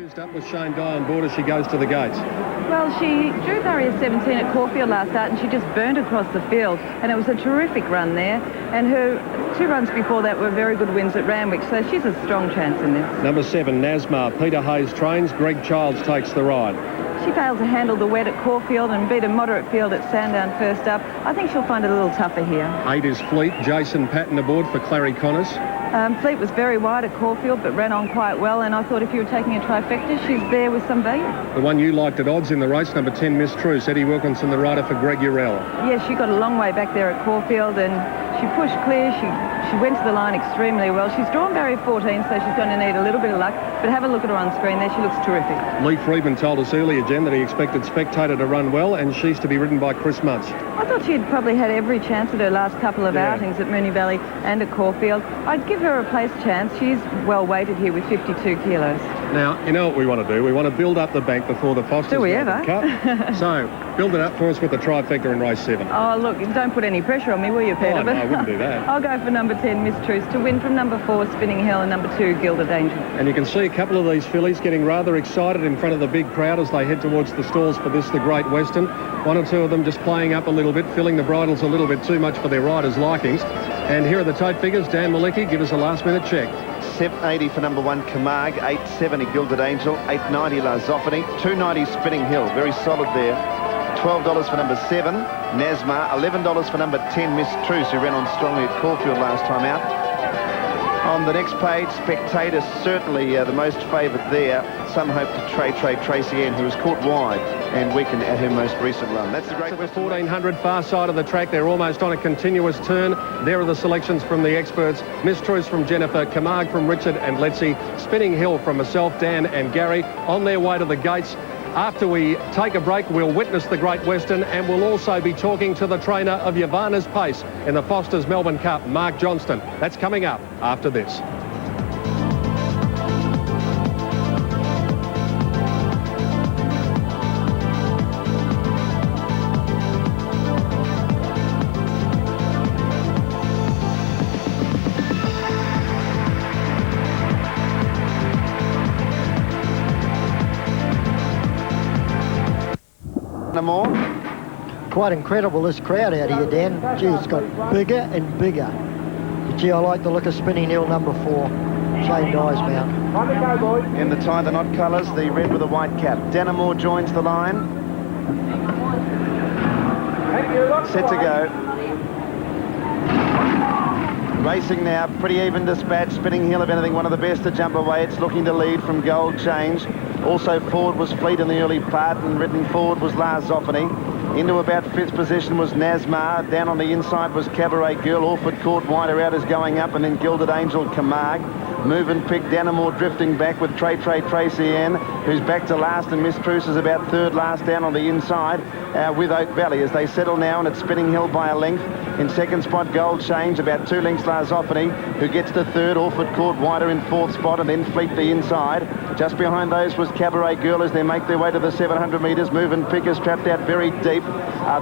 Fizzed up with Shane Dye on board as she goes to the gates. Well, she drew barrier 17 at Caulfield last start and she just burnt across the field, and it was a terrific run there, and her 2 runs before that were very good wins at Randwick, so she's a strong chance in this. Number 7, Nasmar. Peter Hayes trains. Greg Childs takes the ride. She failed to handle the wet at Caulfield and beat a moderate field at Sandown first up. I think she'll find it a little tougher here. 8 is Fleet. Jason Patton aboard for Clary Connors. Fleet was very wide at Caulfield but ran on quite well, and I thought if you were taking a trifecta, she's there with some value. The one you liked at odds in the race, number 10, Miss Truce. Eddie Wilkinson, the rider for Greg Urell. Yes, she got a long way back there at Caulfield and she pushed clear. She went to the line extremely well. She's drawn barrier 14, so she's going to need a little bit of luck, but have a look at her on screen there. She looks terrific. Lee Friedman told us earlier, Jen, that he expected Spectator to run well, and she's to be ridden by Chris Munch. I thought she'd probably had every chance at her last couple of outings at Moonee Valley and at Caulfield. I'd give her a place chance. She's well weighted here with 52 kilos. Now, you know what we want to do? We want to build up the bank before the Foster's Melbourne Cup. So, build it up for us with the trifecta in race 7. Oh, look, don't put any pressure on me, will you, Peter? Oh, no, I wouldn't do that. I'll go for number 10, Miss Truce, to win from number 4, Spinning Hill, and number 2, Gilded Angel. And you can see a couple of these fillies getting rather excited in front of the big crowd as they head towards the stalls for this, the Great Western. 1 or 2 of them just playing up a little bit, filling the bridles a little bit too much for their riders' likings. And here are the tote figures. Dan Malicki, give us a last-minute check. $7.80 for number 1, Camargue, $8.70 Gilded Angel, $8.90 La Zoffany, $2.90 Spinning Hill, very solid there. $12 for number 7, Nasmar, $11 for number 10, Miss Truce, who ran on strongly at Caulfield last time out. On the next page, Spectator, certainly the most favoured there. Some hope to Tracy Ann, who was caught wide and weakened at her most recent run. That's the Great Western. 1400 far side of the track. They're almost on a continuous turn. There are the selections from the experts. Miss Truce from Jennifer, Camargue from Richard and Letzi, Spinning Hill from myself, Dan and Gary, on their way to the gates. After we take a break, we'll witness the Great Western, and we'll also be talking to the trainer of Yavana's Pace in the Foster's Melbourne Cup, Mark Johnston. That's coming up after this. More. Quite incredible, this crowd out here, Dan. Gee, it's got bigger and bigger. But gee, I like the look of Spinning Hill, number 4, Shane Dye's mount. In the tie-the-knot colours, the red with a white cap. Danamore joins the line. Set to go. Racing now, pretty even dispatch. Spinning Hill, if anything, one of the best to jump away. It's looking to lead from Gold Change. Also forward was Fleet in the early part, and ridden forward was La Zoffany. Into about 5th position was Nasmar. Down on the inside was Cabaret Girl. Orford caught wider out is going up, and then Gilded Angel, Camargue. Move and pick, Danamore drifting back with Tracy Ann, who's back to last, and Miss Truce is about 3rd last down on the inside with Oak Valley as they settle now, and it's Spinning Hill by a length. In 2nd spot, Gold Change, about 2 lengths La Zoffany, who gets to 3rd. Orford caught wider in 4th spot, and then Fleet the inside. Just behind those was Cabaret Girl as they make their way to the 700 metres. Move and pick is trapped out very deep.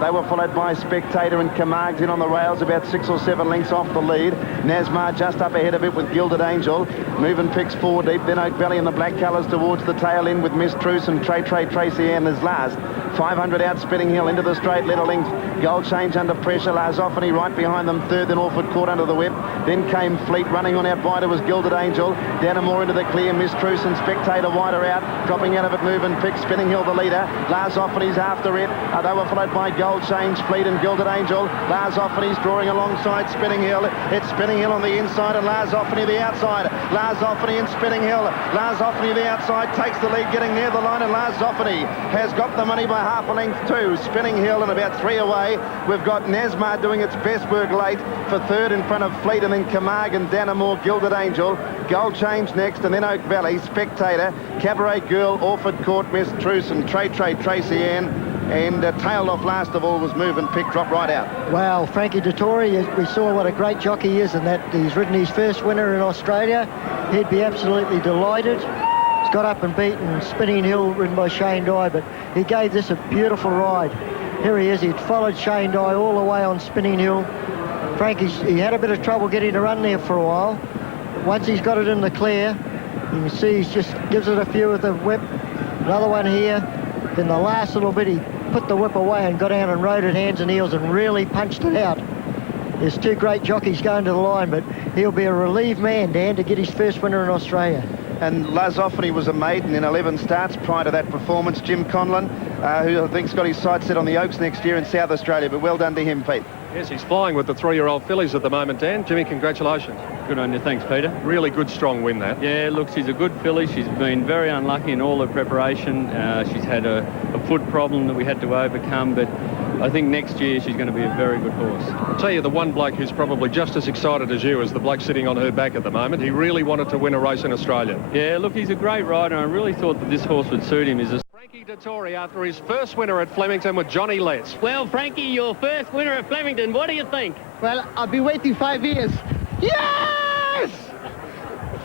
They were followed by Spectator and Camargue in on the rails, about 6 or 7 lengths off the lead. Nasmar just up ahead of it with Gilded Angel. Move and picks 4 deep, then Oak Valley in the black colours towards the tail end with Miss Truce and Tracy Ann as last. 500 out, Spinning Hill into the straight, let a length. Gold Change under pressure, La Zoffany right behind them, 3rd, then Orford caught under the whip. Then came Fleet, running on out wider was Gilded Angel. Danamore into the clear, Miss Truce and Spectator wider out. Dropping out of it, Move and pick, Spinning Hill the leader. La Zoffany's after it. They were followed by Gold Change, Fleet and Gilded Angel. La Zoffany's drawing alongside Spinning Hill. It's Spinning Hill on the inside and La Zoffany the outside. La Zoffany and Spinning Hill. La Zoffany the outside takes the lead, getting near the line, and La Zoffany has got the money by half a length too. Spinning Hill and about 3 away. We've got Nasmar doing its best work late for 3rd in front of Fleet, and then Camargue and Danamore, Gilded Angel. Gold Change next, and then Oak Valley, Spectator, Cabaret Girl, Orford Court, Miss Truce and Tracy Ann. And tailed off last of all was Move and Pick, drop right out. Well, Frankie Dettori, we saw what a great jockey he is, and that he's ridden his first winner in Australia. He'd be absolutely delighted. He's got up and beaten Spinning Hill, ridden by Shane Dye, but he gave this a beautiful ride. Here he is, he'd followed Shane Dye all the way on Spinning Hill. Frankie, he had a bit of trouble getting to run there for a while. Once he's got it in the clear, You can see he just gives it a few with the whip. Another one here. Then the last little bit, he put the whip away and got out and rode it hands and heels and really punched it out. There's two great jockeys going to the line, but he'll be a relieved man, Dan, to get his first winner in Australia. And Lazophony was a maiden in 11 starts prior to that performance. Jim Conlon, who I think's got his sights set on the Oaks next year in South Australia, but well done to him, Pete. Yes, he's flying with the 3-year-old fillies at the moment, Dan. Jimmy, congratulations. Good on you. Thanks, Peter. Really good, strong win, that. Yeah, look, she's a good filly. She's been very unlucky in all her preparation. She's had a foot problem that we had to overcome, but I think next year she's going to be a very good horse. I'll tell you, the one bloke who's probably just as excited as you is the bloke sitting on her back at the moment. He really wanted to win a race in Australia. Yeah, look, he's a great rider, and I really thought that this horse would suit him. Frankie Dettori after his first winner at Flemington with Johnny Letts. Well, Frankie, your first winner at Flemington. What do you think? Well, I've been waiting 5 years. Yes!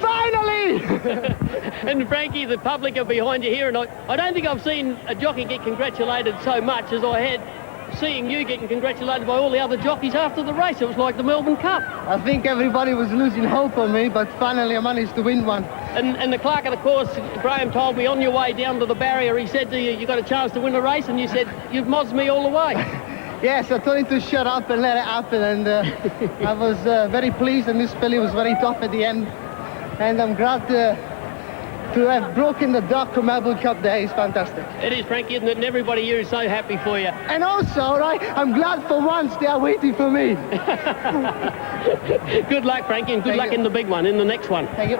Finally! And Frankie, the public are behind you here, and I don't think I've seen a jockey get congratulated so much as I had seeing you getting congratulated by all the other jockeys after the race. It was like the Melbourne Cup. I think everybody was losing hope on me, but finally I managed to win one. And the clerk of the course, Graham, told me on your way down to the barrier, he said to you, you got a chance to win a race, and you said, you've mozzed me all the way. Yes, I told him to shut up and let it happen, and I was very pleased, and this filly was very tough at the end. And I'm glad to have broken the duck from Melbourne Cup Day. Is fantastic. It is, Frankie, isn't it? And everybody here is so happy for you. And also, right, I'm glad for once they are waiting for me. Good luck, Frankie, and good luck in the big one, in the next one. Thank you.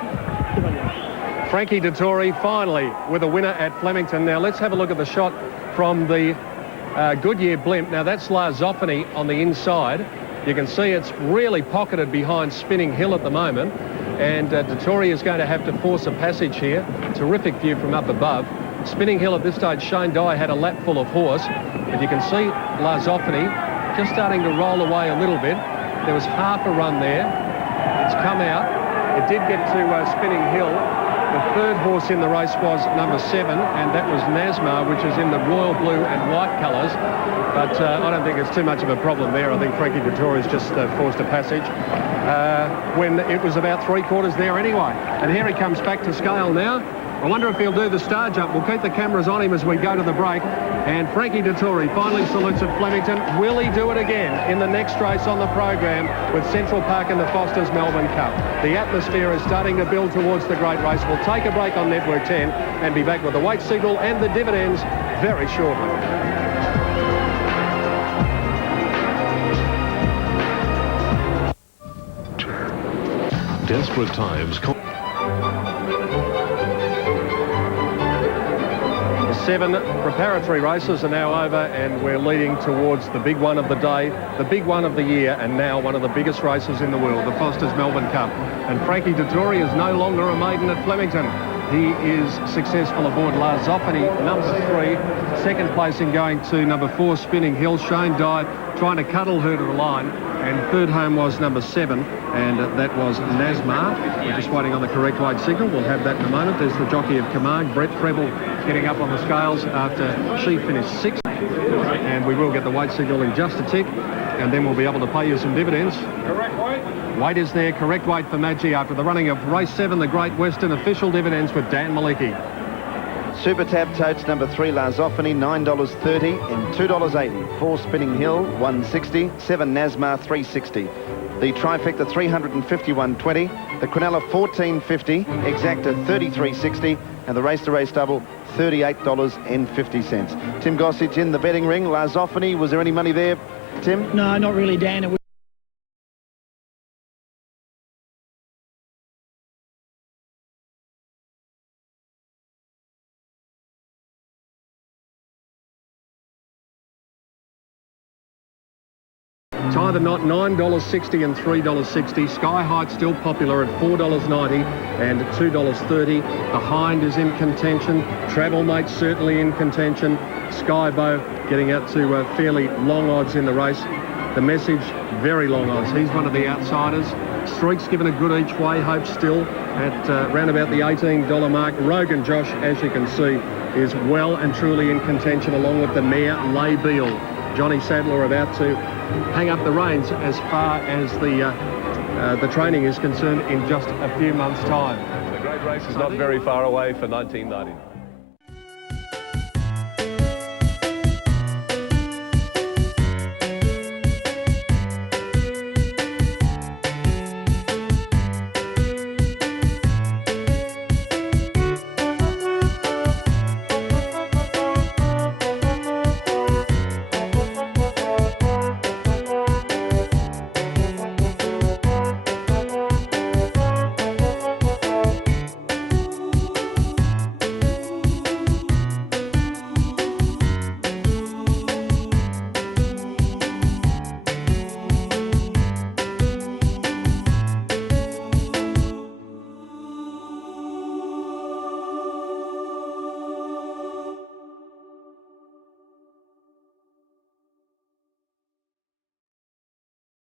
Frankie Dettori finally with a winner at Flemington. Now let's have a look at the shot from the Goodyear blimp. Now that's Lazophony on the inside. You can see it's really pocketed behind Spinning Hill at the moment. And Dettori is going to have to force a passage here. Terrific view from up above. Spinning Hill at this stage, Shane Dye had a lap full of horse. But you can see Lazophony just starting to roll away a little bit. There was half a run there. It's come out. It did get to Spinning Hill. The third horse in the race was number 7, and that was Nasmar, which is in the royal blue and white colours. But I don't think it's too much of a problem there. I think Frankie Dettori's just forced a passage when it was about 3/4 there anyway. And here he comes back to scale now. I wonder if he'll do the star jump. We'll keep the cameras on him as we go to the break. And Frankie Dettori finally salutes at Flemington. Will he do it again in the next race on the program with Central Park and the Foster's Melbourne Cup? The atmosphere is starting to build towards the great race. We'll take a break on Network 10 and be back with the weight signal and the dividends very shortly. Desperate times. The 7 preparatory races are now over, and we're leading towards the big one of the day, the big one of the year, and now one of the biggest races in the world, the Foster's Melbourne Cup. And Frankie Dettori is no longer a maiden at Flemington. He is successful aboard Lazophony, number 3. Second placing going to number 4, Spinning Hill. Shane Dye trying to cuddle her to the line. And third home was number 7, and that was Nasmar. We're just waiting on the correct weight signal. We'll have that in a moment. There's the jockey of Camargue, Brett Preble, getting up on the scales after she finished 6th. And we will get the weight signal in just a tick, and then we'll be able to pay you some dividends. Correct weight. Weight is there. Correct weight for Maggi after the running of race 7, the Great Western. Official dividends with Dan Malicki. Super Tab Totes number 3, Lazophony, $9.30 and $2.80. 4 Spinning Hill, $1.60. 7 Nasmar, $3.60. The trifecta, $351.20. The Quinella, $14.50. Exacta, $33.60. And the race-to-race double, $38.50. Tim Gossage in the betting ring. Lazophony, was there any money there, Tim? No, not really, Dan. It was Tie the knot, $9.60 and $3.60. Sky Height still popular at $4.90 and $2.30. The Hind is in contention. Travel Mate certainly in contention. Skybow getting out to fairly long odds in the race. The Message, very long odds. He's one of the outsiders. Streak's given a good each way. Hope still at round about the $18 mark. Rogan Josh, as you can see, is well and truly in contention, along with the mare Lay Beal. Johnny Sadler about to hang up the reins as far as the training is concerned in just a few months' time. The Great race is not very far away for 1990.